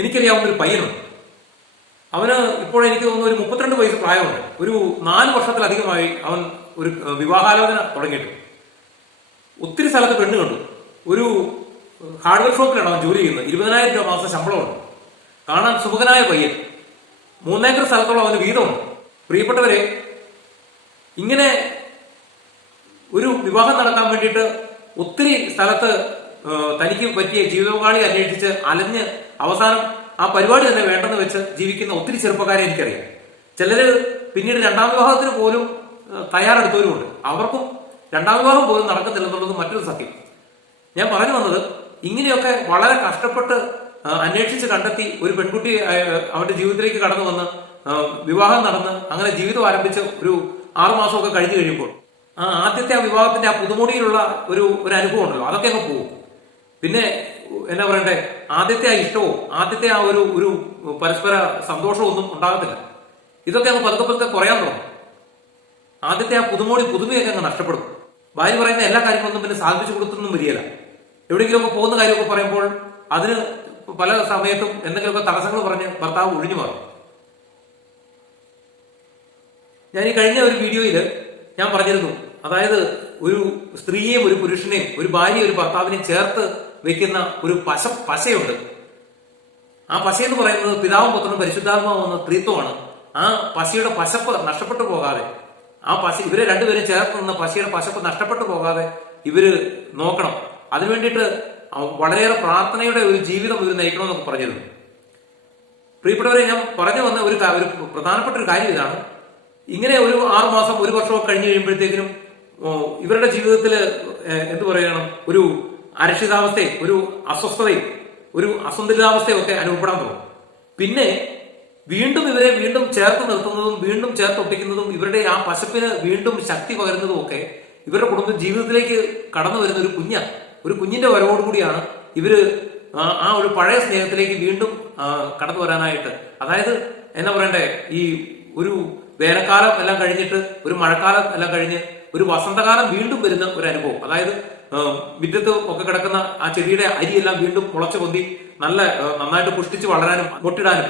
എനിക്കറിയാവുന്ന ഒരു പയ്യനുണ്ട്. അവന് ഇപ്പോൾ എനിക്ക് തോന്നുന്നു ഒരു 32 വയസ്സ് പ്രായമുണ്ട്. ഒരു 4 വർഷത്തിലധികമായി അവൻ ഒരു വിവാഹാലോചന തുടങ്ങിയിട്ട് ഒത്തിരി സ്ഥലത്ത് പെണ്ണ് കണ്ടു. ഒരു ഹാർഡ്വെയർ ഷോപ്പിലാണ് അവൻ ജോലി ചെയ്യുന്നത്. 20,000 രൂപ മാസം ശമ്പളമുണ്ട്. കാണാൻ സുമുഖനായ പയ്യൻ. 3 ഏക്കർ സ്ഥലത്തോളം അവന് വീതമുണ്ട്. പ്രിയപ്പെട്ടവരെ, ഇങ്ങനെ ഒരു വിവാഹം നടക്കാൻ വേണ്ടിയിട്ട് ഒത്തിരി സ്ഥലത്ത് തനിക്ക് പറ്റിയ ജീവിതപങ്കാളി അന്വേഷിച്ച് അലഞ്ഞ് അവസാനം ആ പരിപാടി തന്നെ വേണ്ടെന്ന് വെച്ച് ജീവിക്കുന്ന ഒത്തിരി ചെറുപ്പക്കാരെ എനിക്കറിയാം. ചിലര് പിന്നീട് 2ാം വിവാഹത്തിന് പോലും തയ്യാറെടുത്തവരുമുണ്ട്. അവർക്കും 2ാം വിവാഹം പോലും നടക്കുന്നില്ലെന്നുള്ളത് മറ്റൊരു സത്യം. ഞാൻ പറഞ്ഞു വന്നത്, ഇങ്ങനെയൊക്കെ വളരെ കഷ്ടപ്പെട്ട് അന്വേഷിച്ച് കണ്ടെത്തി ഒരു പെൺകുട്ടി അവരുടെ ജീവിതത്തിലേക്ക് കടന്നു വന്ന് വിവാഹം നടന്ന് അങ്ങനെ ജീവിതം ആരംഭിച്ച് ഒരു 6 മാസമൊക്കെ കഴിഞ്ഞു കഴിയുമ്പോൾ ആദ്യത്തെ ആ വിവാഹത്തിന്റെ ആ പുതുമോടിയിലുള്ള ഒരു അനുഭവം ഉണ്ടല്ലോ, അതൊക്കെ അങ്ങ് പോകും. പിന്നെ എന്നാ പറയണ്ടേ, ആദ്യത്തെ ആ ഇഷ്ടവും ആദ്യത്തെ ആ ഒരു പരസ്പര സന്തോഷവും ഒന്നും ഉണ്ടാകത്തില്ല. ഇതൊക്കെ അങ്ങ് പതുക്കെ പതുക്കെ കുറയാൻ തുടങ്ങും. ആദ്യത്തെ ആ പുതുമയൊക്കെ അങ്ങ് നഷ്ടപ്പെടും. ഭാര്യ പറയുന്ന എല്ലാ കാര്യങ്ങളൊന്നും പിന്നെ സാധിച്ചു കൊടുത്തൊന്നും വരികയില്ല. എവിടെയെങ്കിലുമൊക്കെ പോകുന്ന കാര്യമൊക്കെ പറയുമ്പോൾ അതിന് പല സമയത്തും എന്തെങ്കിലുമൊക്കെ തടസ്സങ്ങൾ പറഞ്ഞ് ഭർത്താവ് ഒഴിഞ്ഞു മാറും. ഞാൻ ഈ കഴിഞ്ഞ ഒരു വീഡിയോയിൽ ഞാൻ പറഞ്ഞിരുന്നു, അതായത് ഒരു സ്ത്രീയെയും ഒരു പുരുഷനെയും ഒരു ഭാര്യയും ഒരു ഭർത്താവിനെയും ചേർത്ത് വെക്കുന്ന ഒരു പശയുണ്ട്. ആ പശയെന്ന് പറയുന്നത് പിതാവും പുത്രനും പരിശുദ്ധാത്മാവും എന്ന ത്രിത്വമാണ്. ആ പശയുടെ പശപ്പ് നഷ്ടപ്പെട്ടു പോകാതെ, ആ പശ ഇവരെ രണ്ടുപേരും ചേർത്ത് നിന്ന പശയുടെ പശപ്പ് നഷ്ടപ്പെട്ടു പോകാതെ ഇവര് നോക്കണം. അതിനുവേണ്ടിയിട്ട് വളരെയേറെ പ്രാർത്ഥനയുടെ ഒരു ജീവിതം ഇവർ നയിക്കണമെന്നൊക്കെ പറഞ്ഞിരുന്നു. പ്രിയപ്പെട്ടവരെ, ഞാൻ പറഞ്ഞു വന്ന ഒരു പ്രധാനപ്പെട്ട ഒരു കാര്യം ഇതാണ്. ഇങ്ങനെ ഒരു 6 മാസം 1 വർഷമൊക്കെ കഴിഞ്ഞ് കഴിയുമ്പോഴത്തേക്കിനും ഇവരുടെ ജീവിതത്തിൽ എന്തു പറയണം, ഒരു അരക്ഷിതാവസ്ഥയും ഒരു അസ്വസ്ഥതയും ഒരു അസന്തുലിതാവസ്ഥയും ഒക്കെ അനുഭവപ്പെടാൻ തുടങ്ങും. പിന്നെ ഇവരെ വീണ്ടും ചേർത്ത് നിർത്തുന്നതും വീണ്ടും ചേർത്തൊട്ടിക്കുന്നതും ഇവരുടെ ആ പശപ്പിന് വീണ്ടും ശക്തി പകരുന്നതും ഒക്കെ ഇവരുടെ കുടുംബ ജീവിതത്തിലേക്ക് കടന്നു വരുന്ന ഒരു കുഞ്ഞിന്റെ വരവോടുകൂടിയാണ് ഇവര് ആ ഒരു പഴയ സ്നേഹത്തിലേക്ക് വീണ്ടും കടന്നു വരാനായിട്ട്. അതായത് എന്നാ പറയണ്ടേ, ഈ ഒരു വേനൽക്കാലം എല്ലാം കഴിഞ്ഞിട്ട് ഒരു മഴക്കാലം എല്ലാം കഴിഞ്ഞ് ഒരു വസന്തകാലം വീണ്ടും വരുന്ന ഒരു അനുഭവം. അതായത് മുറ്റത്ത് ഒക്കെ കിടക്കുന്ന ആ ചെടിയുടെ അരിയെല്ലാം വീണ്ടും മുളച്ചു പൊന്തി നന്നായിട്ട് പുഷ്ടിച്ച് വളരാനും മൊട്ടിടാനും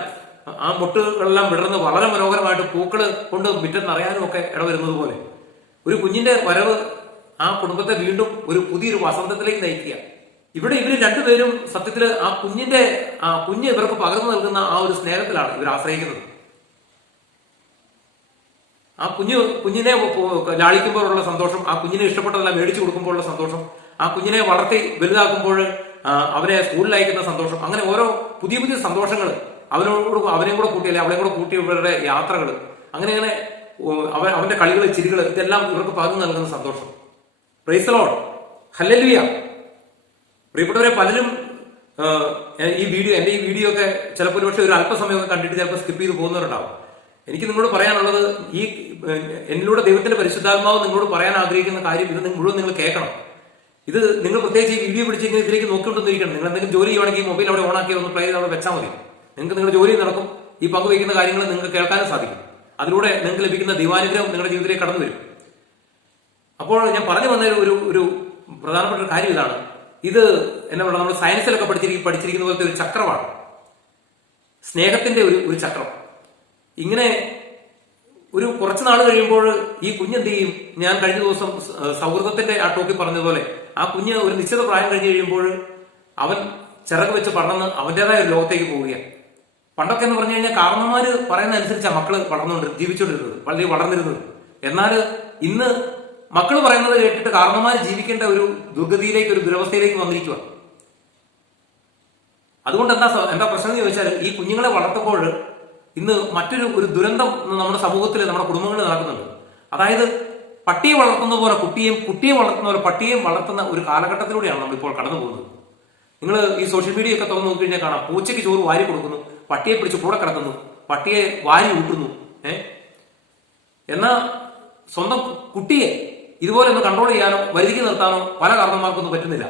ആ മൊട്ടുകളെല്ലാം വിടർന്ന് വളരെ മനോഹരമായിട്ട് പൂക്കള് കൊണ്ട് മുറ്റത്ത് നിറയാനും ഒക്കെ ഇടവരുന്നത് പോലെ ഒരു കുഞ്ഞിന്റെ വരവ് ആ കുടുംബത്തെ വീണ്ടും ഒരു പുതിയൊരു വസന്തത്തിലേക്ക് നയിക്കുക. ഇവിടെ ഇവര് രണ്ടുപേരും സത്യത്തില് ആ കുഞ്ഞ് ഇവർക്ക് പകർന്നു നൽകുന്ന ആ ഒരു സ്നേഹത്തിലാണ് ഇവർ ആശ്രയിക്കുന്നത്. ആ കുഞ്ഞിനെ ലാളിക്കുമ്പോഴുള്ള സന്തോഷം, ആ കുഞ്ഞിനെ ഇഷ്ടപ്പെട്ടതെല്ലാം മേടിച്ചു കൊടുക്കുമ്പോഴുള്ള സന്തോഷം, ആ കുഞ്ഞിനെ വളർത്തി വലുതാക്കുമ്പോൾ അവനെ സ്കൂളിൽ അയക്കുന്ന സന്തോഷം, അങ്ങനെ ഓരോ പുതിയ പുതിയ സന്തോഷങ്ങൾ അവനെയും കൂടെ കൂട്ടി, അല്ലെ അവളെയും കൂടെ കൂട്ടി ഇവരുടെ യാത്രകൾ, അങ്ങനെ അവന്റെ കളികൾ ചിരികൾ, ഇതെല്ലാം ഇവർക്ക് പകർന്നു നൽകുന്ന സന്തോഷം. Praise the Lord, hallelujah. പ്രിയപ്പെട്ടവരെ, പലരും എന്റെ ഈ വീഡിയോ ഒക്കെ ചിലപ്പോൾ ഒരുപക്ഷെ ഒരു അല്പസമയമൊക്കെ കണ്ടിട്ട് ചിലപ്പോൾ സ്കിപ്പ് ചെയ്ത് പോകുന്നവരുണ്ടാവും. എനിക്ക് നിങ്ങളോട് പറയാനുള്ളത്, എന്നിലൂടെ ദൈവത്തിന്റെ പരിശുദ്ധാത്മാവ് നിങ്ങളോട് പറയാൻ ആഗ്രഹിക്കുന്ന കാര്യം ഇത് മുഴുവൻ നിങ്ങൾ കേൾക്കണം. ഇത് നിങ്ങൾ പ്രത്യേകിച്ച് ഈ വീഡിയോ പിടിച്ചിരിക്കുന്ന ഇതിലേക്ക് നോക്കിക്കൊണ്ടിരിക്കണം. നിങ്ങൾ എന്തെങ്കിലും ജോലി ചെയ്യുവാണെങ്കിൽ മൊബൈൽ അവിടെ ഓണാക്കി ഒന്ന് പ്ലേ ചെയ്ത് അവിടെ വെച്ചാൽ മതി. നിങ്ങൾക്ക് നിങ്ങളുടെ ജോലി നടക്കും. ഈ പങ്കുവയ്ക്കുന്ന കാര്യങ്ങൾ നിങ്ങൾക്ക് കേൾക്കാനും സാധിക്കും. അതിലൂടെ നിങ്ങൾക്ക് ലഭിക്കുന്ന ദൈവാനുഗ്രഹം നിങ്ങളുടെ ജീവിതത്തിലേക്ക് കടന്നു വരും. അപ്പോൾ ഞാൻ പറഞ്ഞു വന്ന ഒരു പ്രധാനപ്പെട്ട ഒരു കാര്യം ഇതാണ്. ഇത് എന്നാ പറയുക, നമ്മൾ സയൻസിലൊക്കെ പഠിച്ചിരിക്കുന്ന പോലത്തെ ഒരു ചക്രമാണ്, സ്നേഹത്തിന്റെ ഒരു ചക്രം. ഇങ്ങനെ ഒരു കുറച്ച് നാൾ കഴിയുമ്പോൾ ഈ കുഞ്ഞെന്ത് ചെയ്യും? ഞാൻ കഴിഞ്ഞ ദിവസം സൗഹൃദത്തിന്റെ ആ ടോക്കിൽ പറഞ്ഞതുപോലെ ആ കുഞ്ഞ് ഒരു നിശ്ചിത പ്രായം കഴിഞ്ഞ് കഴിയുമ്പോൾ അവൻ ചിറക് വെച്ച് പടർന്ന് അവന്റേതായ ഒരു ലോകത്തേക്ക് പോവുകയാണ്. പണ്ടൊക്കെ എന്ന് പറഞ്ഞു കഴിഞ്ഞാൽ കാരണന്മാര് പറയുന്ന അനുസരിച്ചാണ് മക്കള് ജീവിച്ചുകൊണ്ടിരുന്നത്, വളരെ വളർന്നിരുന്നത്. എന്നാൽ ഇന്ന് മക്കൾ പറയുന്നത് കേട്ടിട്ട് കാരണന്മാര് ജീവിക്കേണ്ട ഒരു ദുർഗതിയിലേക്ക്, ഒരു ദുരവസ്ഥയിലേക്ക് വന്നിരിക്കുക. അതുകൊണ്ട് എന്താ പ്രശ്നം എന്ന് ചോദിച്ചാൽ, ഈ കുഞ്ഞുങ്ങളെ വളർത്തുമ്പോൾ ഇന്ന് മറ്റൊരു ദുരന്തം നമ്മുടെ സമൂഹത്തിൽ, നമ്മുടെ കുടുംബങ്ങളിൽ നടക്കുന്നുണ്ട്. അതായത് പട്ടിയെ വളർത്തുന്ന പോലെ കുട്ടിയെ വളർത്തുന്ന പോലെ പട്ടിയെയും വളർത്തുന്ന ഒരു കാലഘട്ടത്തിലൂടെയാണ് നമ്മളിപ്പോൾ കടന്നു പോകുന്നത്. നിങ്ങൾ ഈ സോഷ്യൽ മീഡിയ ഒക്കെ തുറന്നു നോക്കി കഴിഞ്ഞാൽ കാണാം, പൂച്ചയ്ക്ക് ചോറ് വാരി കൊടുക്കുന്നു, പട്ടിയെ പിടിച്ച് കൂടെ കിടത്തുന്നു, പട്ടിയെ വാരി ഊട്ടുന്നു. എന്നാ സ്വന്തം കുട്ടിയെ ഇതുപോലെ ഒന്ന് കൺട്രോൾ ചെയ്യാനോ വരുതിക്ക് നിർത്താനോ പല കാരണന്മാർക്കൊന്നും പറ്റുന്നില്ല.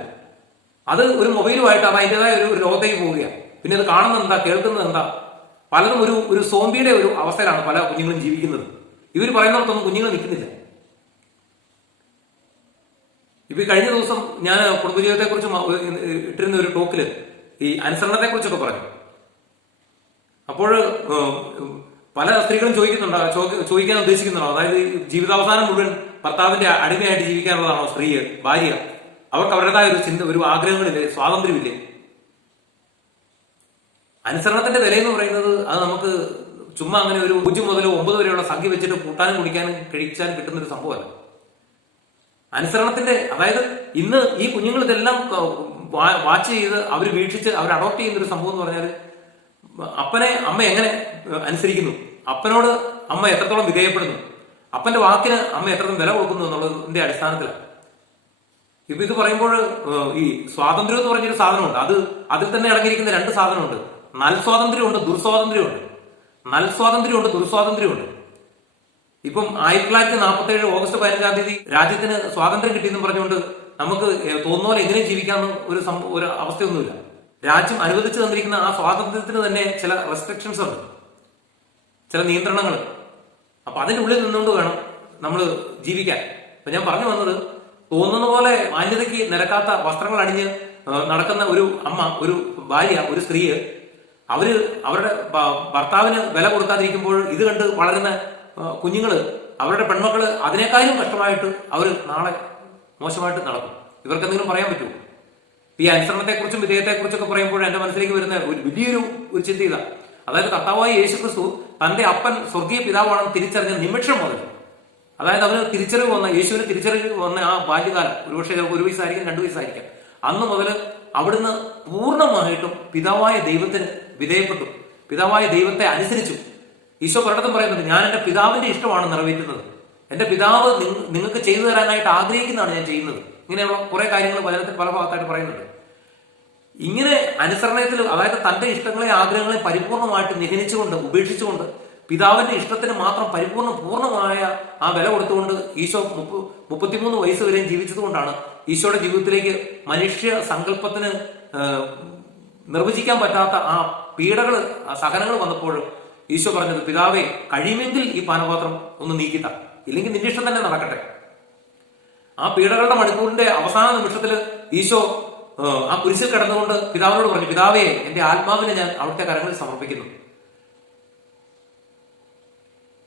അത് ഒരു മൊബൈലുമായിട്ട് അത് അതിൻ്റെതായ ഒരു ലോകത്തേക്ക് പോവുകയാണ്. പിന്നെ അത് കാണുന്നത് എന്താ, കേൾക്കുന്നത് എന്താ, പലതും ഒരു സോംബിയുടെ ഒരു അവസ്ഥയിലാണ് പല കുഞ്ഞുങ്ങളും ജീവിക്കുന്നത്. ഇവർ പറയുന്നിടത്തൊന്നും കുഞ്ഞുങ്ങൾ നിൽക്കുന്നില്ല. ഇപ്പൊ കഴിഞ്ഞ ദിവസം ഞാൻ കുടുംബജീവിതത്തെ കുറിച്ച് ഇട്ടിരുന്ന ഒരു ടോക്കില് ഈ അനുസരണത്തെ കുറിച്ചൊക്കെ പറഞ്ഞു. അപ്പോൾ പല സ്ത്രീകളും ചോദിക്കാൻ ഉദ്ദേശിക്കുന്നുണ്ടോ, അതായത് ജീവിതാവസാനം മുഴുവൻ ഭർത്താവിന്റെ അടിമയായിട്ട് ജീവിക്കാനുള്ളതാണോ ഭാര്യ? അവർക്ക് അവരുടേതായ ഒരു ആഗ്രഹങ്ങളില്ലേ, സ്വാതന്ത്ര്യമില്ലേ? അനുസരണത്തിന്റെ വില എന്ന് പറയുന്നത് അത് നമുക്ക് ചുമ്മാ അങ്ങനെ ഒരു 0 മുതൽ 9 വരെയുള്ള സംഖ്യ വെച്ചിട്ട് കൂട്ടാനും കുടിക്കാനും കഴിച്ചാനും കിട്ടുന്ന ഒരു സംഭവമല്ല. അനുസരണത്തിന്റെ, അതായത് ഇന്ന് ഈ കുഞ്ഞുങ്ങൾ ഇതെല്ലാം വാച്ച് ചെയ്ത് അവർ വീക്ഷിച്ച് അവർ അഡോപ്റ്റ് ചെയ്യുന്ന ഒരു സംഭവം എന്ന് പറഞ്ഞാൽ അപ്പനെ അമ്മ എങ്ങനെ അനുസരിക്കുന്നു, അപ്പനോട് അമ്മ എത്രത്തോളം വിധേയപ്പെടുന്നു, അപ്പന്റെ വാക്കിന് അമ്മ എത്രത്തോളം വില കൊടുക്കുന്നു എന്നുള്ളതിന്റെ അടിസ്ഥാനത്തിലാണ്. ഇപ്പൊ ഇത് പറയുമ്പോൾ ഈ സ്വാതന്ത്ര്യം എന്ന് പറഞ്ഞൊരു സാധനമുണ്ട്. അതിൽ തന്നെ അടങ്ങിയിരിക്കുന്ന 2 സാധനമുണ്ട്. നൽസ്വാതന്ത്ര്യമുണ്ട്, ദുർസ്വാതന്ത്ര്യമുണ്ട്. നൽസ്വാതന്ത്ര്യമുണ്ട്, ദുർസ്വാതന്ത്ര്യമുണ്ട്. ഇപ്പം 1947 ഓഗസ്റ്റ് 15-ാം തീയതി രാജ്യത്തിന് സ്വാതന്ത്ര്യം കിട്ടിയെന്ന് പറഞ്ഞുകൊണ്ട് നമുക്ക് തോന്നുന്ന പോലെ എങ്ങനെ ജീവിക്കാമെന്ന് ഒരു അവസ്ഥയൊന്നുമില്ല. രാജ്യം അനുവദിച്ചു തന്നിരിക്കുന്ന ആ സ്വാതന്ത്ര്യത്തിന് തന്നെ ചില റെസ്ട്രിക്ഷൻസ് ഉണ്ട്, ചില നിയന്ത്രണങ്ങൾ. അപ്പൊ അതിന്റെ ഉള്ളിൽ നിന്നുകൊണ്ട് വേണം നമ്മൾ ജീവിക്കാൻ. അപ്പൊ ഞാൻ പറഞ്ഞു വന്നത്, തോന്നുന്ന പോലെ മാന്യതയ്ക്ക് നിരക്കാത്ത വസ്ത്രങ്ങൾ അണിഞ്ഞ് നടക്കുന്ന ഒരു അമ്മ, ഒരു ഭാര്യ, ഒരു സ്ത്രീ, അവരുടെ ഭർത്താവിന് വില കൊടുക്കാതിരിക്കുമ്പോൾ ഇത് കണ്ട് വളരുന്ന കുഞ്ഞുങ്ങള്, അവരുടെ പെൺമക്കള് അതിനേക്കാളും കഷ്ടമായിട്ട് അവർ നാളെ മോശമായിട്ട് നടക്കും. ഇവർക്ക് എന്തെങ്കിലും പറയാൻ പറ്റുമോ? ഈ അനുസരണത്തെക്കുറിച്ചും വിധേയത്തെക്കുറിച്ചൊക്കെ പറയുമ്പോൾ എന്റെ മനസ്സിലേക്ക് വരുന്ന ഒരു വലിയൊരു ചിന്ത ഇതാ. അതായത് കർത്താവായ യേശുക്രിസ്തു തന്റെ അപ്പൻ സ്വർഗീയ പിതാവാണെന്ന് തിരിച്ചറിഞ്ഞ നിമിഷം മുതൽ, അതായത് അവന് തിരിച്ചറിവ് വന്ന, യേശുവിന് തിരിച്ചറിവ് വന്ന ആ ബാല്യകാലം, ഒരുപക്ഷെ 1 വയസ്സായിരിക്കാം, 2 വയസ്സായിരിക്കാം, അന്ന് മുതൽ അവിടുന്ന് പൂർണ്ണമായിട്ടും പിതാവായ ദൈവത്തിന് വിധേയപ്പെട്ടു, പിതാവായ ദൈവത്തെ അനുസരിച്ചു. ഈശോ പലയിടത്തും പറയുന്നുണ്ട്, ഞാൻ എന്റെ പിതാവിന്റെ ഇഷ്ടമാണ് നിറവേറ്റുന്നത്, എന്റെ പിതാവ് നിങ്ങൾക്ക് ചെയ്തു തരാനായിട്ട് ആഗ്രഹിക്കുന്നതാണ് ഞാൻ ചെയ്യുന്നത്. ഇങ്ങനെയുള്ള കുറെ കാര്യങ്ങൾ പല ഭാഗത്തായിട്ട് പറയുന്നുണ്ട്. ഇങ്ങനെ അനുസരണത്തിൽ, അതായത് തന്റെ ഇഷ്ടങ്ങളെയും ആഗ്രഹങ്ങളെയും പരിപൂർണമായിട്ട് നിഗണിച്ചുകൊണ്ട്, ഉപേക്ഷിച്ചുകൊണ്ട്, പിതാവിന്റെ ഇഷ്ടത്തിന് മാത്രം പൂർണ്ണമായ ആ വില കൊടുത്തുകൊണ്ട് ഈശോ 33 വയസ്സ് വരെയും ജീവിച്ചതുകൊണ്ടാണ് ഈശോയുടെ ജീവിതത്തിലേക്ക് മനുഷ്യ സങ്കല്പത്തിന് നിർവചിക്കാൻ പറ്റാത്ത ആ പീഡകൾ, സഹനങ്ങൾ വന്നപ്പോൾ ഈശോ പറഞ്ഞത്, പിതാവേ കഴിയുമെങ്കിൽ ഈ പാനപാത്രം ഒന്ന് നീക്കിത്ത, ഇല്ലെങ്കിൽ നിന്റെ ഇഷ്ടം തന്നെ നടക്കട്ടെ. ആ പീഡകളുടെ മണിക്കൂറിന്റെ അവസാന നിമിഷത്തിൽ ഈശോ ആ കുരിശിൽ കിടന്നുകൊണ്ട് പിതാവിനോട് പറഞ്ഞു, പിതാവേ എന്റെ ആത്മാവിനെ ഞാൻ അവിടുത്തെ കരങ്ങളിൽ സമർപ്പിക്കുന്നു.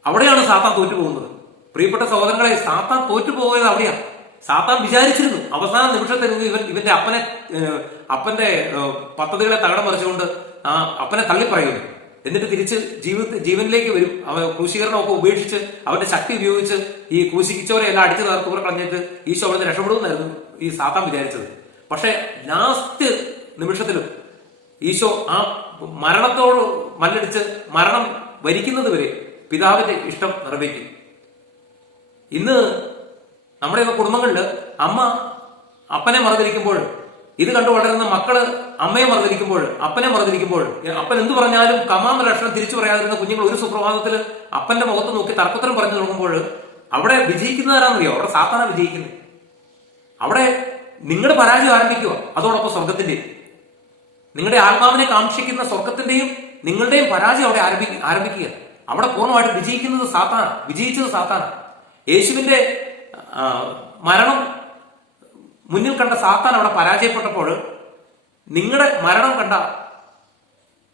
അവിടെയാണ് സാത്താൻ തോറ്റുപോകുന്നത്. പ്രിയപ്പെട്ട സഹോദരങ്ങളെ, സാത്താൻ തോറ്റുപോകുന്നത് അവിടെയാണ്. സാത്താൻ വിചാരിച്ചിരുന്നു അവസാന നിമിഷത്തിൽ ഇവന്റെ അപ്പന്റെ പദ്ധതികളെ തകടം മറിച്ചുകൊണ്ട് ആ അപ്പനെ തള്ളിപ്പറയുന്നു. എന്നിട്ട് തിരിച്ച് ജീവനിലേക്ക് വരും. അവ ക്രൂശീകരണമൊക്കെ ഉപേക്ഷിച്ച് അവന്റെ ശക്തി ഉപയോഗിച്ച് ഈ ക്രൂശിച്ചവരെ എല്ലാം അടിച്ചു തകർത്തവരെ കളഞ്ഞിട്ട് ഈശോ അവിടുന്ന് രക്ഷപ്പെടുമെന്നായിരുന്നു ഈ സാത്താൻ വിചാരിച്ചത്. പക്ഷെ ലാസ്റ്റ് നിമിഷത്തിലും ഈശോ ആ മരണത്തോട് മല്ലടിച്ച് മരണം വരിക്കുന്നത് വരെ പിതാവിന്റെ ഇഷ്ടം നിറവേറ്റി. ഇന്ന് നമ്മുടെയൊക്കെ കുടുംബങ്ങളില് അമ്മ അപ്പനെ മറന്നിരിക്കുമ്പോൾ, ഇത് കണ്ടു വളരുന്ന മക്കള് അമ്മയെ മറന്നിരിക്കുമ്പോൾ, അപ്പനെ മറന്നിരിക്കുമ്പോൾ, അപ്പൻ എന്ത് പറഞ്ഞാലും കമാന്ന ലക്ഷണം തിരിച്ചു പറയാതിരുന്ന കുഞ്ഞുങ്ങൾ ഒരു സുപ്രഭാതത്തിൽ അപ്പന്റെ മുഖത്ത് നോക്കി തർക്കത്തരം പറഞ്ഞു തുടങ്ങുമ്പോൾ അവിടെ വിജയിക്കുന്നതാരാന്നറിയോ? അവിടെ സാത്താന വിജയിക്കുന്നത്. അവിടെ നിങ്ങളുടെ പരാജയം ആരംഭിക്കുക, അതോടൊപ്പം സ്വർഗത്തിന്റെയും, നിങ്ങളുടെ ആത്മാവിനെ കാക്ഷിക്കുന്ന സ്വർഗത്തിന്റെയും നിങ്ങളുടെയും പരാജയം അവിടെ ആരംഭിക്കുക. അവിടെ പൂർണ്ണമായിട്ട് വിജയിക്കുന്നത് സാത്താന, വിജയിച്ചത് സാത്താന. യേശുവിന്റെ മരണം മുന്നിൽ കണ്ട സാത്താൻ അവിടെ പരാജയപ്പെട്ടപ്പോൾ നിങ്ങളുടെ മരണം കണ്ട,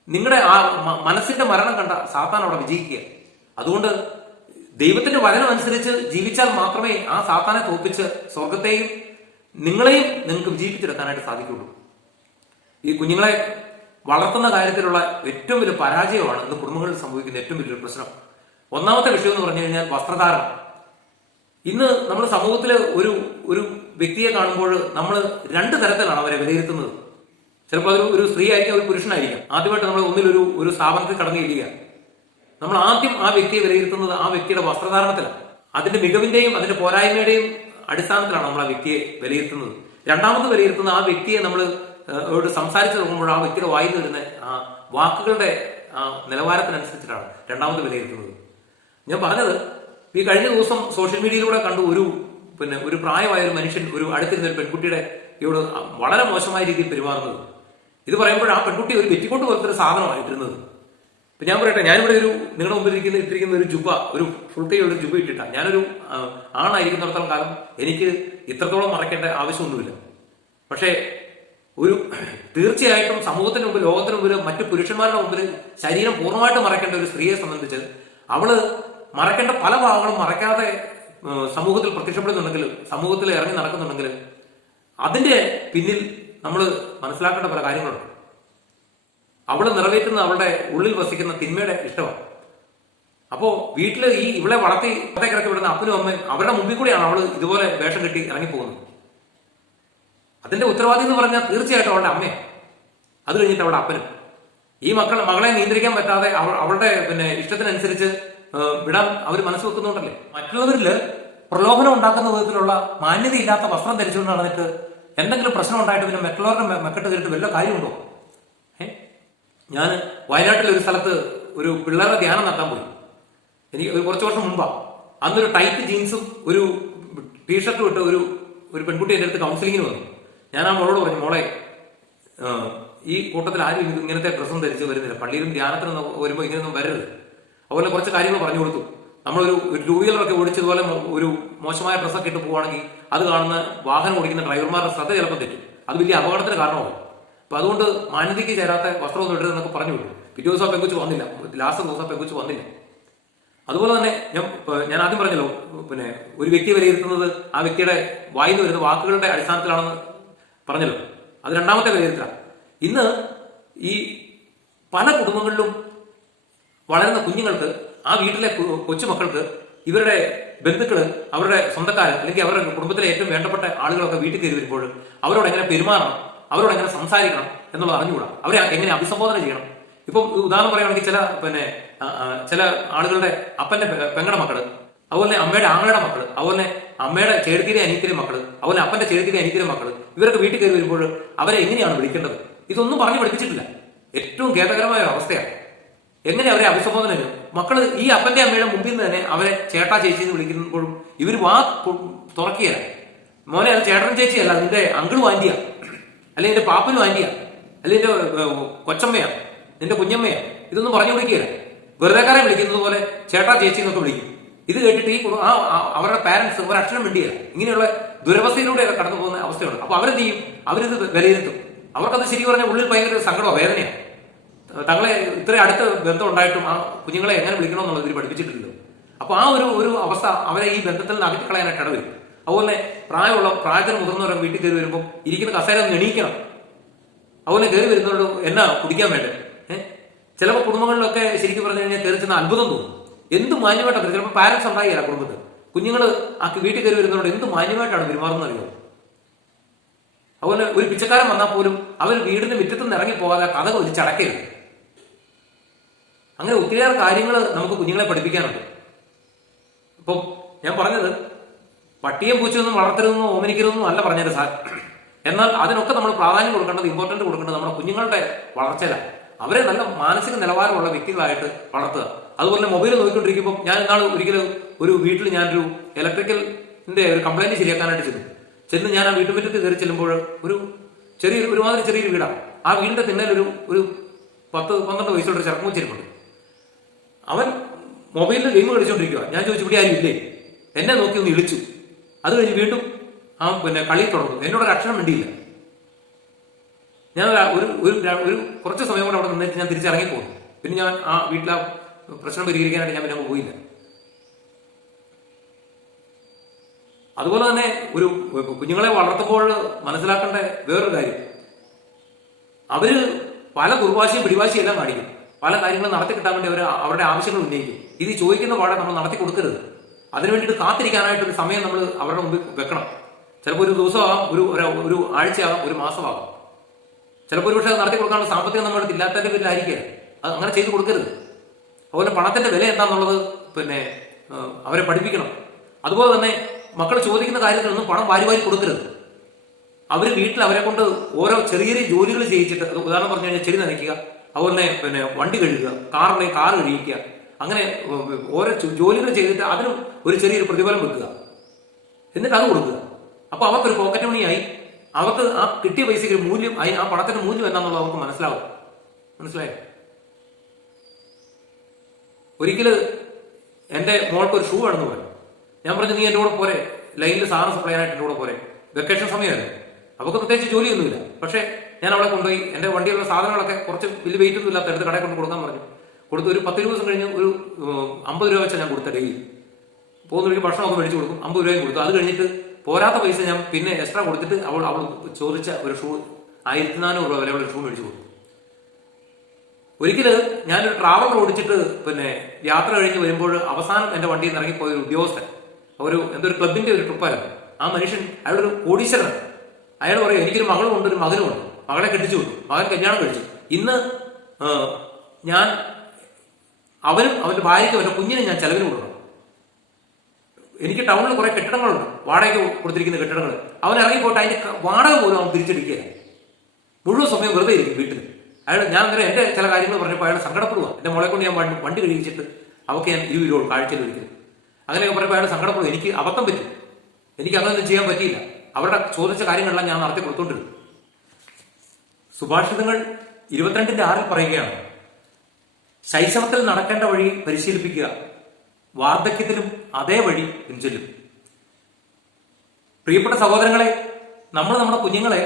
നിങ്ങളുടെ ആ മനസ്സിന്റെ മരണം കണ്ട സാത്താൻ അവിടെ വിജയിക്കുക. അതുകൊണ്ട് ദൈവത്തിന്റെ വചനം അനുസരിച്ച് ജീവിച്ചാൽ മാത്രമേ ആ സാത്താനെ തോൽപ്പിച്ച് സ്വർഗത്തെയും നിങ്ങളെയും നിങ്ങൾക്ക് വിജയിപ്പിച്ചെടുക്കാനായിട്ട് സാധിക്കുള്ളൂ. ഈ കുഞ്ഞുങ്ങളെ വളർത്തുന്ന കാര്യത്തിലുള്ള ഏറ്റവും വലിയ പരാജയമാണ് ഇന്ന് കുടുംബങ്ങളിൽ സംഭവിക്കുന്ന ഏറ്റവും വലിയൊരു പ്രശ്നം. ഒന്നാമത്തെ വിഷയം എന്ന് പറഞ്ഞു കഴിഞ്ഞാൽ വസ്ത്രധാരണം. ഇന്ന് നമ്മൾ സമൂഹത്തില് ഒരു വ്യക്തിയെ കാണുമ്പോൾ നമ്മൾ 2 തരത്തിലാണ് അവരെ വിലയിരുത്തുന്നത്. ചിലപ്പോൾ ഒരു സ്ത്രീ ആയിരിക്കാം, ഒരു പുരുഷനായിരിക്കാം. ആദ്യമായിട്ട് നമ്മൾ ഒരു സ്ഥാപനത്തിൽ കടന്നു ചെല്ലുക, നമ്മൾ ആദ്യം ആ വ്യക്തിയെ വിലയിരുത്തുന്നത് ആ വ്യക്തിയുടെ വസ്ത്രധാരണത്തിലാണ്. അതിന്റെ മികവിന്റെയും അതിന്റെ പോരായ്മയുടെയും അടിസ്ഥാനത്തിലാണ് നമ്മൾ ആ വ്യക്തിയെ വിലയിരുത്തുന്നത്. രണ്ടാമത് വിലയിരുത്തുന്ന ആ വ്യക്തിയെ നമ്മൾ സംസാരിച്ചു നോക്കുമ്പോൾ ആ വ്യക്തിയുടെ വായിൽ വരുന്ന ആ വാക്കുകളുടെ ആ നിലവാരത്തിനനുസരിച്ചിട്ടാണ് രണ്ടാമത് വിലയിരുത്തുന്നത്. ഞാൻ പറഞ്ഞത്, ഈ കഴിഞ്ഞ ദിവസം സോഷ്യൽ മീഡിയയിലൂടെ കണ്ടു ഒരു പ്രായമായ ഒരു മനുഷ്യൻ അടുത്തിരുന്ന ഒരു പെൺകുട്ടിയുടെ ഇവട് വളരെ മോശമായ രീതിയിൽ പെരുമാറുന്നത്. ഇത് പറയുമ്പോൾ ആ പെൺകുട്ടി ഒരു വെറ്റിക്കൊണ്ട് പോലത്തെ സാധനമായിട്ടിരുന്നത്. ഇപ്പൊ ഞാൻ പറയട്ടെ, ഞാനിവിടെ നിങ്ങളുടെ മുമ്പിൽ ഇട്ടിരിക്കുന്ന ഒരു ജുബ, ഒരു ഫുൾ കൈ ഒരു ജുബ ഇട്ടിട്ടാണ്. ഞാനൊരു ആണായിരിക്കുന്നിടത്തോളം കാലം എനിക്ക് ഇത്രത്തോളം മറയ്ക്കേണ്ട ആവശ്യമൊന്നുമില്ല. പക്ഷേ ഒരു തീർച്ചയായിട്ടും സമൂഹത്തിന് മുമ്പിൽ, ലോകത്തിന് മുമ്പിൽ, മറ്റു പുരുഷന്മാരുടെ മുമ്പിൽ ശരീരം പൂർണ്ണമായിട്ട് മറയ്ക്കേണ്ട ഒരു സ്ത്രീയെ സംബന്ധിച്ച് അവള് മറയ്ക്കേണ്ട പല ഭാഗങ്ങളും മറയ്ക്കാതെ സമൂഹത്തിൽ പ്രത്യക്ഷപ്പെടുന്നുണ്ടെങ്കിൽ, സമൂഹത്തിൽ ഇറങ്ങി നടക്കുന്നുണ്ടെങ്കിൽ അതിന്റെ പിന്നിൽ നമ്മൾ മനസ്സിലാക്കേണ്ട പല കാര്യങ്ങളുണ്ട്. അവള് നിറവേറ്റുന്ന അവളുടെ ഉള്ളിൽ വസിക്കുന്ന തിന്മയുടെ ഇഷ്ടമാണ്. അപ്പോ വീട്ടില് ഇവളെ വളർത്തി കിടത്തി വിടുന്ന അപ്പനും അമ്മയും അവരുടെ മുമ്പിൽ കൂടിയാണ് അവള് ഇതുപോലെ വേഷം കെട്ടി ഇറങ്ങിപ്പോകുന്നത്. അതിന്റെ ഉത്തരവാദി എന്ന് പറഞ്ഞാൽ തീർച്ചയായിട്ടും അവളുടെ അമ്മയാണ്. അത് കഴിഞ്ഞിട്ട് അവളുടെ അപ്പനും. ഈ മകളെ നിയന്ത്രിക്കാൻ പറ്റാതെ അവളുടെ ഇഷ്ടത്തിനനുസരിച്ച് വിടാൻ അവർ മനസ്സ് വെക്കുന്നുണ്ടല്ലേ. മറ്റുള്ളവരില് പ്രലോഭനം ഉണ്ടാക്കുന്ന വിധത്തിലുള്ള മാന്യതയില്ലാത്ത വസ്ത്രം ധരിച്ചുകൊണ്ട് നടന്നിട്ട് എന്തെങ്കിലും പ്രശ്നം ഉണ്ടായിട്ട് പിന്നെ മറ്റുള്ളവരുടെ മെക്കെട്ട് കയറിയിട്ട് വല്ല കാര്യമുണ്ടോ? ഞാൻ വയനാട്ടിൽ ഒരു സ്ഥലത്ത് ഒരു പിള്ളേരുടെ ധ്യാനം നടത്താൻ പോയി. എനിക്ക് കുറച്ച് വർഷം മുമ്പാണ്. അന്നൊരു ടൈറ്റ് ജീൻസും ഒരു ടീഷർട്ടും ഇട്ട് ഒരു പെൺകുട്ടി എൻ്റെ അടുത്ത് കൗൺസിലിങ്ങിന് വന്നു. ഞാൻ ആ മോളോട് പറഞ്ഞു, മോളെ, ഈ കൂട്ടത്തിൽ ആരും ഇങ്ങനത്തെ ഡ്രസ്സും ധരിച്ച് വരുന്നില്ല, പള്ളിയിലും ധ്യാനത്തിന് വരുമ്പോൾ ഇങ്ങനെയൊന്നും വരരുത്. അതുപോലെ കുറച്ച് കാര്യങ്ങൾ പറഞ്ഞു കൊടുത്തു. നമ്മളൊരു 2 വീലറൊക്കെ ഓടിച്ചതുപോലെ ഒരു മോശമായ ഡ്രസ്സൊക്കെ ഇട്ട് പോവുകയാണെങ്കിൽ അത് കാണുന്ന വാഹനം ഓടിക്കുന്ന ഡ്രൈവർമാരുടെ ശ്രദ്ധ ചിലപ്പോൾ തെറ്റും. അത് വലിയ അപകടത്തിന് കാരണമാകും. അപ്പൊ അതുകൊണ്ട് മാന്യതയ്ക്ക് ചേരാത്ത വസ്ത്രമൊന്നും ഇടരുതെന്നൊക്കെ പറഞ്ഞു വിട്ടു. പിറ്റേ ദിവസം പെങ്കുച്ച് വന്നില്ല, ലാസ്റ്റ് ദിവസം പെങ്കുച്ച് വന്നില്ല. അതുപോലെ തന്നെ ഞാൻ ആദ്യം പറഞ്ഞല്ലോ, ഒരു വ്യക്തി വിലയിരുത്തുന്നത് ആ വ്യക്തിയുടെ വായിന്ന് വരുന്ന വാക്കുകളുടെ അടിസ്ഥാനത്തിലാണെന്ന് പറഞ്ഞല്ലോ. അത് രണ്ടാമത്തെ വിലയിരുത്തലാണ്. ഇന്ന് ഈ പല കുടുംബങ്ങളിലും വളരുന്ന കുഞ്ഞുങ്ങൾക്ക്, ആ വീട്ടിലെ കൊച്ചുമക്കൾക്ക് ഇവരുടെ ബന്ധുക്കള്, അവരുടെ സ്വന്തക്കാര്, അല്ലെങ്കിൽ അവരുടെ കുടുംബത്തിലെ ഏറ്റവും വേണ്ടപ്പെട്ട ആളുകളൊക്കെ വീട്ടിൽ കയറി വരുമ്പോൾ അവരോട് എങ്ങനെ പെരുമാറണം, അവരോട് എങ്ങനെ സംസാരിക്കണം എന്നുള്ളത് അറിഞ്ഞുകൂടാ. അവരെ എങ്ങനെ അഭിസംബോധന ചെയ്യണം. ഇപ്പം ഉദാഹരണം പറയുകയാണെങ്കിൽ ചില ആളുകളുടെ അപ്പന്റെ പെങ്ങളുടെ മക്കള്, അതുപോലെ അമ്മയുടെ ആങ്ങളുടെ മക്കള്, അതുപോലെ അമ്മയുടെ ചേർത്തിരെ അനിയത്തിരെ മക്കള്, അതുപോലെ അപ്പന്റെ ചേർത്തിരെ അനിയത്തിരെ മക്കള്, ഇവരൊക്കെ വീട്ടിൽ കയറി വരുമ്പോൾ അവരെ എങ്ങനെയാണ് വിളിക്കേണ്ടത്? ഇതൊന്നും പറഞ്ഞു പഠിപ്പിച്ചിട്ടില്ല. ഏറ്റവും ഖേദകരമായ ഒരു അവസ്ഥയാണ്. എങ്ങനെ അവരെ അഭിസംബോധന ചെയ്യും? മക്കള് ഈ അപ്പന്റെ അമ്മയുടെ മുമ്പിൽ നിന്ന് തന്നെ അവരെ ചേട്ടാ ചേച്ചി എന്ന് വിളിക്കുമ്പോഴും ഇവർ തുറക്കുകയല്ല. മോനെ, അത് ചേട്ടൻ ചേച്ചിയല്ല, നിന്റെ അങ്കിളും ആന്റിയാ, അല്ലെങ്കിൽ നിന്റെ പാപ്പനും ആന്റിയാ, അല്ലെങ്കിൽ നിന്റെ കൊച്ചമ്മയാ, നിന്റെ കുഞ്ഞമ്മയാ, ഇതൊന്നും പറഞ്ഞു വിളിക്കുകയല്ല. വെറുതെക്കാരെ വിളിക്കുന്നത് പോലെ ചേട്ടാ ചേച്ചി എന്നൊക്കെ വിളിക്കും. ഇത് കേട്ടിട്ട് അവരുടെ പാരന്റ്സ് ഒരു അക്ഷരം വേണ്ടിയല്ല. ഇങ്ങനെയുള്ള ദുരവസ്ഥയിലൂടെയൊക്കെ കടന്നു പോകുന്ന അവസ്ഥയുണ്ട്. അപ്പൊ അവരെന്ത് ചെയ്യും? അവരിത് വിലയിരുത്തും. അവർക്കത് ശരി പറഞ്ഞാൽ ഉള്ളിൽ ഭയങ്കര സങ്കടമോ വേദനയാണ്. തങ്ങളെ ഇത്ര അടുത്ത ബന്ധം ഉണ്ടായിട്ടും ആ കുഞ്ഞുങ്ങളെ എങ്ങനെ വിളിക്കണമെന്നുള്ളത് ഇവർ പഠിപ്പിച്ചിട്ടില്ലല്ലോ. അപ്പൊ ആ ഒരു അവസ്ഥ അവരെ ഈ ബന്ധത്തിൽ നിന്ന് അകറ്റിക്കളയാനായിട്ട് ഇടവരും. അതുപോലെ പ്രായത്തിന് മുതിർന്നവരൊക്കെ വീട്ടിൽ കയറി വരുമ്പോൾ ഇരിക്കുന്ന കസേര ഒന്ന് എണീക്കണം. അതുപോലെ കയറി വരുന്നവരോട് എന്നാ കുടിക്കാൻ വേണ്ടത്? ചിലപ്പോൾ കുടുംബങ്ങളിലൊക്കെ ശരിക്കും പറഞ്ഞു കഴിഞ്ഞാൽ കയറി ചെന്ന അത്ഭുതം തോന്നും. എന്ത് മാന്യമായിട്ടാണ് ചിലപ്പോൾ പാരന്റ്സ് ഉണ്ടായില്ല കുടുംബത്തിൽ. കുഞ്ഞുങ്ങൾ ആ വീട്ടിൽ കയറി വരുന്നവരോട് എന്ത് മാന്യമായിട്ടാണ് പെരുമാറുന്നത് അറിയുമോ? അതുപോലെ ഒരു പിച്ചക്കാരൻ വന്നാൽ പോലും അവർ വീടിന്റെ മുറ്റത്ത് നിന്ന് ഇറങ്ങി പോകാതെ കഥ ഒലിച്ചടക്കരുത്. അങ്ങനെ ഒത്തിരിയേറെ കാര്യങ്ങൾ നമുക്ക് കുഞ്ഞുങ്ങളെ പഠിപ്പിക്കാനുണ്ട്. അപ്പം ഞാൻ പറഞ്ഞത് പട്ടിയും പൂച്ചയൊന്നും വളർത്തരുതെന്നോ ഓമനിക്കരുതെന്നോ അല്ല പറഞ്ഞത് സാർ. എന്നാൽ അതിനൊക്കെ നമ്മൾ പ്രാധാന്യം കൊടുക്കേണ്ടത്, ഇമ്പോർട്ടന്റ് കൊടുക്കേണ്ടത് നമ്മുടെ കുഞ്ഞുങ്ങളുടെ വളർച്ചയിലാണ്. അവരെ നല്ല മാനസിക നിലവാരമുള്ള വ്യക്തികളായിട്ട് വളർത്തുക. അതുപോലെ മൊബൈൽ നോക്കിക്കൊണ്ടിരിക്കുമ്പോൾ ഞാൻ ഇന്നാൾ ഒരിക്കലും ഒരു വീട്ടിൽ ഞാനൊരു ഇലക്ട്രിക്കലിന്റെ ഒരു കംപ്ലൈന്റ് ശരിയാക്കാനായിട്ട് ചെന്ന് ഞാൻ ആ വീട്ടുമുറ്റത്ത് കയറി ചെല്ലുമ്പോൾ ഒരുമാതിരി ചെറിയൊരു വീടാണ്. ആ വീടിന്റെ തിണ്ണയിൽ ഒരു 10-12 വയസ്സുള്ള ചെറുപ്പം വെച്ചിരിപ്പുണ്ട്. അവൻ മൊബൈലിൽ ഗെയിം കളിച്ചുകൊണ്ടിരിക്കുക. ഞാൻ ചോദിച്ചു, ഇവിടെ ആരും ഇല്ലേ? എന്നെ നോക്കി ഒന്ന് ഇളിച്ചു. അത് കഴിഞ്ഞ് വീണ്ടും ആ കളി തുടർന്നു. എന്നോടൊരു അക്ഷരം വേണ്ടിയില്ല. ഞാൻ ഒരു കുറച്ച് സമയം കൂടെ അവിടെ നിന്നിട്ട് ഞാൻ തിരിച്ചിറങ്ങി പോകുന്നു. പിന്നെ ഞാൻ ആ വീട്ടിലെ പ്രശ്നം പരിഹരിക്കാനായിട്ട് ഞാൻ പിന്നെ പോയില്ല. അതുപോലെ തന്നെ ഒരു കുഞ്ഞുങ്ങളെ വളർത്തുമ്പോൾ മനസ്സിലാക്കേണ്ട വേറൊരു കാര്യം, അവര് പല ദുർവാശിയും പിടിവാശിയും എല്ലാം കാണിക്കും. പല കാര്യങ്ങളും നടത്തി കിട്ടാൻ വേണ്ടി അവരുടെ ആവശ്യങ്ങൾ ഉന്നയിക്കും. ഇത് ചോദിക്കുന്ന പാടെ നമ്മൾ നടത്തി കൊടുക്കരുത്. അതിനു വേണ്ടിയിട്ട് കാത്തിരിക്കാനായിട്ടൊരു സമയം നമ്മൾ അവരുടെ മുമ്പിൽ വെക്കണം. ചിലപ്പോൾ ഒരു ദിവസമാകാം, ഒരു ആഴ്ചയാകാം, ഒരു മാസമാകാം. ചിലപ്പോൾ ഒരു പക്ഷേ നടത്തി കൊടുക്കാനുള്ള സാമ്പത്തികം നമ്മുടെ അടുത്ത് ഇല്ലാത്തതിന്റെ പേരിലായിരിക്കുക. അത് അങ്ങനെ ചെയ്തു കൊടുക്കരുത്. അതുപോലെ പണത്തിന്റെ വില എന്താണെന്നുള്ളത് അവരെ പഠിപ്പിക്കണം. അതുപോലെ തന്നെ മക്കൾ ചോദിക്കുന്ന കാര്യത്തിലൊന്നും പണം വാരി കൊടുക്കരുത്. അവർ വീട്ടിൽ അവരെ കൊണ്ട് ഓരോ ചെറിയ ജോലികൾ ചെയ്യിച്ചിട്ട്, ഉദാഹരണം പറഞ്ഞു കഴിഞ്ഞാൽ ചെടി നനയ്ക്കുക, അതുപോലെ വണ്ടി കഴുകുക, കാർ കഴുകിക്കുക, അങ്ങനെ ഓരോ ജോലികൾ ചെയ്തിട്ട് അതിനും ഒരു ചെറിയൊരു പ്രതിഫലം വെക്കുക. എന്നിട്ട് അത് കൊടുക്കുക. അപ്പൊ അവർക്കൊരു പോക്കറ്റ് മണിയായി, അവർക്ക് ആ കിട്ടിയ പൈസയ്ക്ക് ഒരു മൂല്യം, ആ പണത്തിന്റെ മൂല്യം എന്താണെന്നുള്ളത് അവർക്ക് മനസ്സിലായോ? ഒരിക്കല് എന്റെ മോൾക്ക് ഒരു ഷൂ വേണമെന്ന് പറഞ്ഞു. ഞാൻ പറഞ്ഞു, നീ എന്റെ കൂടെ പോരെ, ലൈനിൽ സാധനം സപ്ലൈ ആയിട്ട് എന്റെ കൂടെ പോരെ. വെക്കേഷൻ സമയമായിരുന്നു. അവർക്ക് പ്രത്യേകിച്ച് ജോലിയൊന്നുമില്ല. പക്ഷേ ഞാൻ അവളെ കൊണ്ടുപോയി എൻ്റെ വണ്ടിയിലുള്ള സാധനങ്ങളൊക്കെ കുറച്ച് വലിയ വെയിറ്റ് ഒന്നും ഇല്ലാത്ത എടുത്ത് കടയിൽ കൊണ്ട് കൊടുക്കാൻ പറഞ്ഞു. കൊടുത്ത് ഒരു 10 ദിവസം കഴിഞ്ഞ് ഒരു 50 രൂപ വെച്ചാൽ ഞാൻ കൊടുത്ത ഡെയിലി. പോകുന്ന വഴിക്ക് ഭക്ഷണമൊക്കെ മേടിച്ച് കൊടുക്കും, 50 രൂപയും കൊടുത്തു. അത് കഴിഞ്ഞിട്ട് പോരാത്ത പൈസ ഞാൻ പിന്നെ എക്സ്ട്രാ കൊടുത്തിട്ട് അവൾ ചോദിച്ച ഒരു ഷൂ 1400 രൂപ വിലയുള്ള ഷൂ മേടിച്ചു കൊടുത്തു. ഒരിക്കല് ഞാനൊരു ട്രാവലർ ഓടിച്ചിട്ട് പിന്നെ യാത്ര കഴിഞ്ഞ് വരുമ്പോൾ അവസാനം എന്റെ വണ്ടിയിൽ നിന്ന് ഇറങ്ങിപ്പോയ ഒരു ഉദ്യോഗസ്ഥൻ, എന്തൊരു ക്ലബിന്റെ ഒരു ട്രിപ്പായിരുന്നു. ആ മനുഷ്യൻ അയാളൊരു കോടീശ്വരനാണ്. അയാൾ പറയും, എനിക്കൊരു മകളും ഉണ്ട്, ഒരു മകനും ഉണ്ട്. മകളെ കെട്ടിച്ചു വിട്ടു, മകൻ കല്യാണം കഴിച്ചു. ഇന്ന് ഞാൻ അവനും അവന്റെ ഭാര്യയ്ക്കും അവന്റെ കുഞ്ഞിനും ഞാൻ ചെലവിന് കൊടുക്കണം. എനിക്ക് ടൗണിൽ കുറെ കെട്ടിടങ്ങളുണ്ട്, വാടകയ്ക്ക് കൊടുത്തിരിക്കുന്ന കെട്ടിടങ്ങൾ. അവൻ ഇറങ്ങിപ്പോയിട്ട് അതിന്റെ വാടക പോലും അവൻ തിരിച്ചടിക്കുകയാണ്. മുഴുവൻ സമയം വെറുതെ ഇരിക്കും വീട്ടിൽ. ഞാൻ അന്നേരം എന്റെ ചില കാര്യങ്ങൾ പറഞ്ഞപ്പോൾ അയാൾ സങ്കടപ്പെടുക. എന്റെ മോളെ കൊണ്ട് ഞാൻ വണ്ടി കഴിച്ചിട്ട് അവർക്ക് ഞാൻ 20 രൂപ കാഴ്ചയിൽ ഒരിക്കലും അങ്ങനെയൊക്കെ പറഞ്ഞപ്പോൾ അയാൾ സങ്കടപ്പെടുക. എനിക്ക് അബദ്ധം പറ്റി, എനിക്ക് അങ്ങനെയൊന്നും ചെയ്യാൻ പറ്റിയില്ല. അവരുടെ ചോദിച്ച കാര്യങ്ങളെല്ലാം ഞാൻ നടത്തി കൊടുത്തോണ്ടിരുന്നു. സുഭാഷിതങ്ങൾ 22:6 പറയുകയാണ്, ശൈശവത്തിൽ നടക്കേണ്ട വഴി പരിശീലിപ്പിക്കുക, വാർദ്ധക്യത്തിലും അതേ വഴി പിൻചൊല്ലും. പ്രിയപ്പെട്ട സഹോദരങ്ങളെ, നമ്മൾ നമ്മുടെ കുഞ്ഞുങ്ങളെ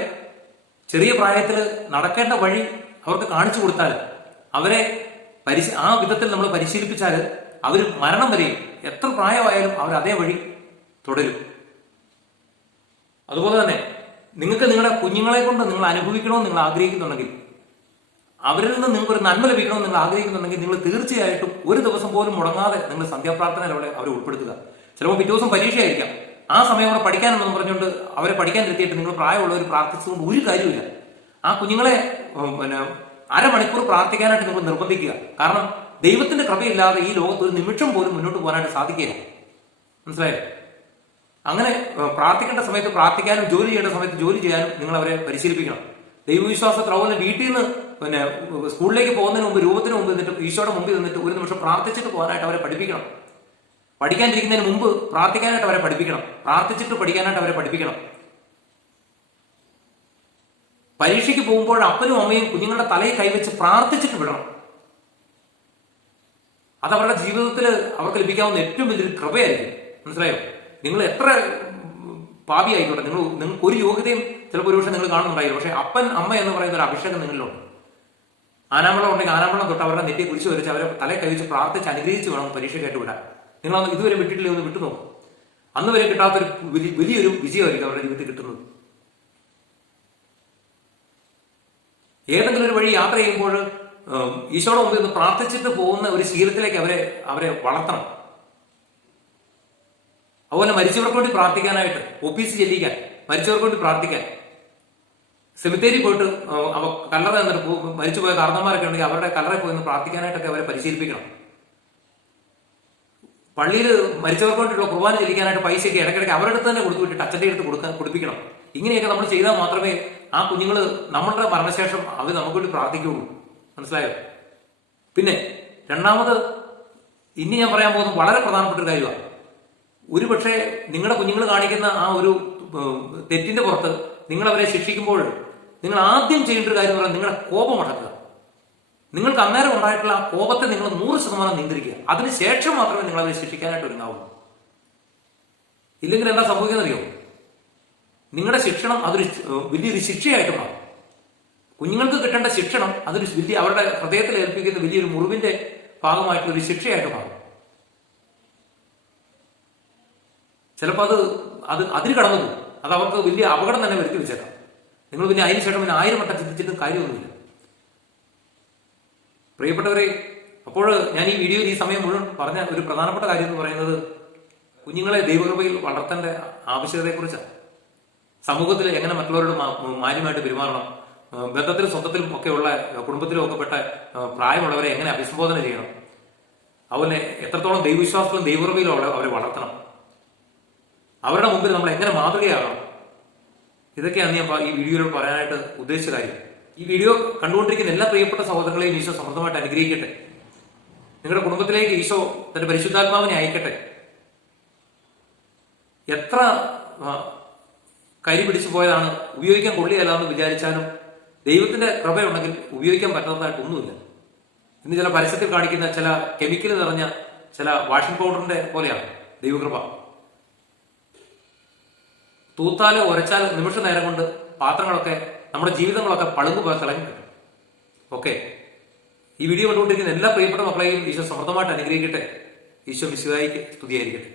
ചെറിയ പ്രായത്തിൽ നടക്കേണ്ട വഴി അവർക്ക് കാണിച്ചു കൊടുത്താൽ, അവരെ ആ വിധത്തിൽ നമ്മൾ പരിശീലിപ്പിച്ചാൽ, അവർ മരണം വരെയും എത്ര പ്രായമായാലും അവർ അതേ വഴി തുടരും. അതുപോലെ തന്നെ നിങ്ങൾക്ക് നിങ്ങളുടെ കുഞ്ഞുങ്ങളെ കൊണ്ട് നിങ്ങൾ അനുഭവിക്കണമെന്ന് നിങ്ങൾ ആഗ്രഹിക്കുന്നുണ്ടെങ്കിൽ, അവരിൽ നിന്ന് നിങ്ങൾക്കൊരു നന്മ ലഭിക്കണമെന്ന് നിങ്ങൾ ആഗ്രഹിക്കുന്നുണ്ടെങ്കിൽ, നിങ്ങൾ തീർച്ചയായിട്ടും ഒരു ദിവസം പോലും മുടങ്ങാതെ നിങ്ങൾ സന്ധ്യാപ്രാർത്ഥനയിലൂടെ അവരെ ഉൾപ്പെടുത്തുക. ചിലപ്പോൾ പിറ്റേ ദിവസം പരീക്ഷയായിരിക്കാം, ആ സമയം അവിടെ പഠിക്കാനെന്ന് പറഞ്ഞുകൊണ്ട് അവരെ പഠിക്കാനെത്തിയിട്ട് നിങ്ങൾ പ്രായമുള്ളവർ പ്രാർത്ഥിച്ചുകൊണ്ട് ഒരു കാര്യമില്ല. ആ കുഞ്ഞുങ്ങളെ അരമണിക്കൂർ പ്രാർത്ഥിക്കാനായിട്ട് നിങ്ങൾ നിർബന്ധിക്കുക. കാരണം ദൈവത്തിന്റെ കൃപയില്ലാതെ ഈ ലോകത്ത് ഒരു നിമിഷം പോലും മുന്നോട്ട് പോകാനായിട്ട് സാധിക്കില്ല. മനസ്സിലായോ? അങ്ങനെ പ്രാർത്ഥിക്കേണ്ട സമയത്ത് പ്രാർത്ഥിക്കാനും ജോലി ചെയ്യേണ്ട സമയത്ത് ജോലി ചെയ്യാനും നിങ്ങൾ അവരെ പരിശീലിപ്പിക്കണം. ദൈവവിശ്വാസത്തിൽ അതുപോലെ വീട്ടിൽ നിന്ന് സ്കൂളിലേക്ക് പോകുന്നതിന് മുമ്പ് രൂപത്തിന് മുമ്പ് നിന്നിട്ട് ഈശോയുടെ മുമ്പിൽ നിന്നിട്ട് ഒരു നിമിഷം പ്രാർത്ഥിച്ചിട്ട് പോകാനായിട്ട് അവരെ പഠിപ്പിക്കണം. പഠിക്കാനിരിക്കുന്നതിന് മുമ്പ് പ്രാർത്ഥിക്കാനായിട്ട് അവരെ പഠിപ്പിക്കണം. പ്രാർത്ഥിച്ചിട്ട് പഠിക്കാനായിട്ട് അവരെ പഠിപ്പിക്കണം. പരീക്ഷയ്ക്ക് പോകുമ്പോൾ അപ്പനും അമ്മയും കുഞ്ഞുങ്ങളുടെ തലയിൽ കൈവച്ച് പ്രാർത്ഥിച്ചിട്ട് വിടണം. അത് അവരുടെ ജീവിതത്തിൽ അവർക്ക് ലഭിക്കാവുന്ന ഏറ്റവും വലിയൊരു കൃപയായിരിക്കും. മനസ്സിലായോ? നിങ്ങൾ എത്ര പാപി ആയിക്കോട്ടെ, നിങ്ങൾക്ക് ഒരു യോഗ്യതയും ചിലപ്പോൾ ഒരു പക്ഷേ നിങ്ങൾ കാണുന്നുണ്ടായിരുന്നു, പക്ഷെ അപ്പൻ അമ്മ എന്ന് പറയുന്ന ഒരു അഭിഷേകം നിങ്ങളിലുണ്ട്. ആനാമ്പളം ഉണ്ടെങ്കിൽ ആനാമ്പളം തൊട്ട് അവരുടെ നെറ്റിയെ കുറിച്ച് വരച്ച് അവരെ തലയിൽ കൈവച്ച് പ്രാർത്ഥിച്ച് അനുഗ്രഹിച്ച് വേണം പരീക്ഷയ്ക്കായിട്ട് വിടാൻ. നിങ്ങളന്ന് ഇതുവരെ വിട്ടിട്ടില്ലേ, ഒന്ന് വിട്ടു നോക്കും. അന്ന് വരെ കിട്ടാത്തൊരു വലിയൊരു വിജയമായിരിക്കും അവരുടെ ജീവിതത്തിൽ കിട്ടുന്നത്. ഏതെങ്കിലും ഒരു വഴി യാത്ര ചെയ്യുമ്പോൾ ഈശോയുടെ മുമ്പിൽ നിന്ന് പ്രാർത്ഥിച്ചിട്ട് പോകുന്ന ഒരു ശീലത്തിലേക്ക് അവരെ വളർത്തണം. അതുപോലെ മരിച്ചവർക്ക് വേണ്ടി പ്രാർത്ഥിക്കാനായിട്ട്, ഓഫീസ് ചെല്ലിക്കാൻ, മരിച്ചവർക്ക് വേണ്ടി പ്രാർത്ഥിക്കാൻ, സെമിത്തേരി പോയിട്ട് കല്ലറ എന്നിട്ട് മരിച്ചുപോയ കാരണന്മാരൊക്കെ ഉണ്ടെങ്കിൽ അവരുടെ കല്ലറയിൽ പോയി പ്രാർത്ഥിക്കാനായിട്ടൊക്കെ അവരെ പരിശീലിപ്പിക്കണം. പള്ളിയിൽ മരിച്ചവർക്ക് വേണ്ടിയുള്ള കുർബാന ചെല്ലിക്കാനായിട്ട് പൈസയൊക്കെ ഇടയ്ക്കിടയ്ക്ക് അവരുടെ അടുത്ത് തന്നെ കൊടുത്തു വിട്ടിട്ട് അച്ഛൻ്റെ അടുത്ത് കൊടുപ്പിക്കണം. ഇങ്ങനെയൊക്കെ നമ്മൾ ചെയ്താൽ മാത്രമേ ആ കുഞ്ഞുങ്ങൾ നമ്മളുടെ മരണശേഷം അവർ നമുക്ക് വേണ്ടി പ്രാർത്ഥിക്കുകയുള്ളൂ. മനസ്സിലായോ? പിന്നെ രണ്ടാമത് ഇനി ഞാൻ പറയാൻ പോകുന്നത് വളരെ പ്രധാനപ്പെട്ട ഒരു കാര്യമാണ്. ഒരുപക്ഷെ നിങ്ങളുടെ കുഞ്ഞുങ്ങൾ കാണിക്കുന്ന ആ ഒരു തെറ്റിന്റെ പുറത്ത് നിങ്ങൾ അവരെ ശിക്ഷിക്കുമ്പോൾ നിങ്ങൾ ആദ്യം ചെയ്യേണ്ട ഒരു കാര്യം എന്ന് പറഞ്ഞാൽ നിങ്ങളുടെ കോപം അടക്കുക. നിങ്ങൾക്ക് അന്നേരം ഉണ്ടായിട്ടുള്ള ആ കോപത്തെ നിങ്ങൾ 100% നിയന്ത്രിക്കുക. അതിനുശേഷം മാത്രമേ നിങ്ങൾ അവരെ ശിക്ഷിക്കാനായിട്ട് ഒരുങ്ങാവൂ. ഇല്ലെങ്കിൽ എന്താ സംഭവിക്കുന്നറിയോ? നിങ്ങളുടെ ശിക്ഷണം അതൊരു വലിയൊരു ശിക്ഷയായിട്ട് മാറും. കുഞ്ഞുങ്ങൾക്ക് കിട്ടേണ്ട ശിക്ഷണം അതൊരു അവരുടെ ഹൃദയത്തിൽ ഏൽപ്പിക്കുന്ന വലിയൊരു മുറിവിന്റെ ഭാഗമായിട്ടുള്ള ഒരു ശിക്ഷയായിട്ട് മാറും. ചിലപ്പോൾ അതിന് കടന്നു പോകും. അത് അവർക്ക് വലിയ അപകടം തന്നെ വരുത്തി വെച്ചേക്കാം. നിങ്ങൾ പിന്നെ അതിനുശേഷം 1000 വട്ടം ചിന്തിച്ചിട്ടും കാര്യമൊന്നുമില്ല. പ്രിയപ്പെട്ടവരെ, അപ്പോൾ ഞാൻ ഈ വീഡിയോയിൽ ഈ സമയം മുഴുവൻ പറഞ്ഞ ഒരു പ്രധാനപ്പെട്ട കാര്യം എന്ന് പറയുന്നത് കുഞ്ഞുങ്ങളെ ദൈവകൃപയിൽ വളർത്തേണ്ട ആവശ്യകതയെക്കുറിച്ചാണ്. സമൂഹത്തിൽ എങ്ങനെ മറ്റുള്ളവരോട് മാന്യമായിട്ട് പെരുമാറണം, ബന്ധത്തിലും സ്വന്തത്തിലും ഒക്കെയുള്ള കുടുംബത്തിലും ഒക്കെ പെട്ട പ്രായമുള്ളവരെ എങ്ങനെ അഭിസംബോധന ചെയ്യണം, അതുപോലെ എത്രത്തോളം ദൈവവിശ്വാസത്തിലും ദൈവകൃപയിലും അവരെ വളർത്തണം, അവരുടെ മുമ്പിൽ നമ്മൾ എങ്ങനെ മാതൃകയാകണം, ഇതൊക്കെയാണ് ഞാൻ ഈ വീഡിയോയിൽ പറയാനായിട്ട് ഉദ്ദേശിച്ച കാര്യം. ഈ വീഡിയോ കണ്ടുകൊണ്ടിരിക്കുന്ന എല്ലാ പ്രിയപ്പെട്ട സഹോദരങ്ങളെയും ഈശോ സമൃദ്ധമായിട്ട് അനുഗ്രഹിക്കട്ടെ. നിങ്ങളുടെ കുടുംബത്തിലേക്ക് ഈശോ തന്റെ പരിശുദ്ധാത്മാവിനെ അയക്കട്ടെ. എത്ര കരി പിടിച്ചു പോയതാണ്, ഉപയോഗിക്കാൻ കൊള്ളിയല്ല എന്ന് വിചാരിച്ചാലും ദൈവത്തിന്റെ കൃപയുണ്ടെങ്കിൽ ഉപയോഗിക്കാൻ പറ്റാത്തതായിട്ട് ഒന്നുമില്ല. ഇന്ന് ചില പരസ്യത്തിൽ കാണിക്കുന്ന ചില കെമിക്കൽ നിറഞ്ഞ ചില വാഷിംഗ് പൗഡറിന്റെ പോലെയാണ് ദൈവകൃപ. തൂത്താലോ ഉരച്ചാലോ നിമിഷ നേരം കൊണ്ട് പാത്രങ്ങളൊക്കെ നമ്മുടെ ജീവിതങ്ങളൊക്കെ പളുങ്കു പോലെ തിളങ്ങി കിട്ടും. ഓക്കെ, ഈ വീഡിയോ കണ്ടുകൊണ്ടിരിക്കുന്ന എല്ലാ പ്രിയപ്പെട്ട മക്കളെയും ഈശോ സമൃദ്ധമായിട്ട് അനുഗ്രഹിക്കട്ടെ. ഈശോ മിശിഹായിക്ക് സ്തുതിയായിരിക്കട്ടെ.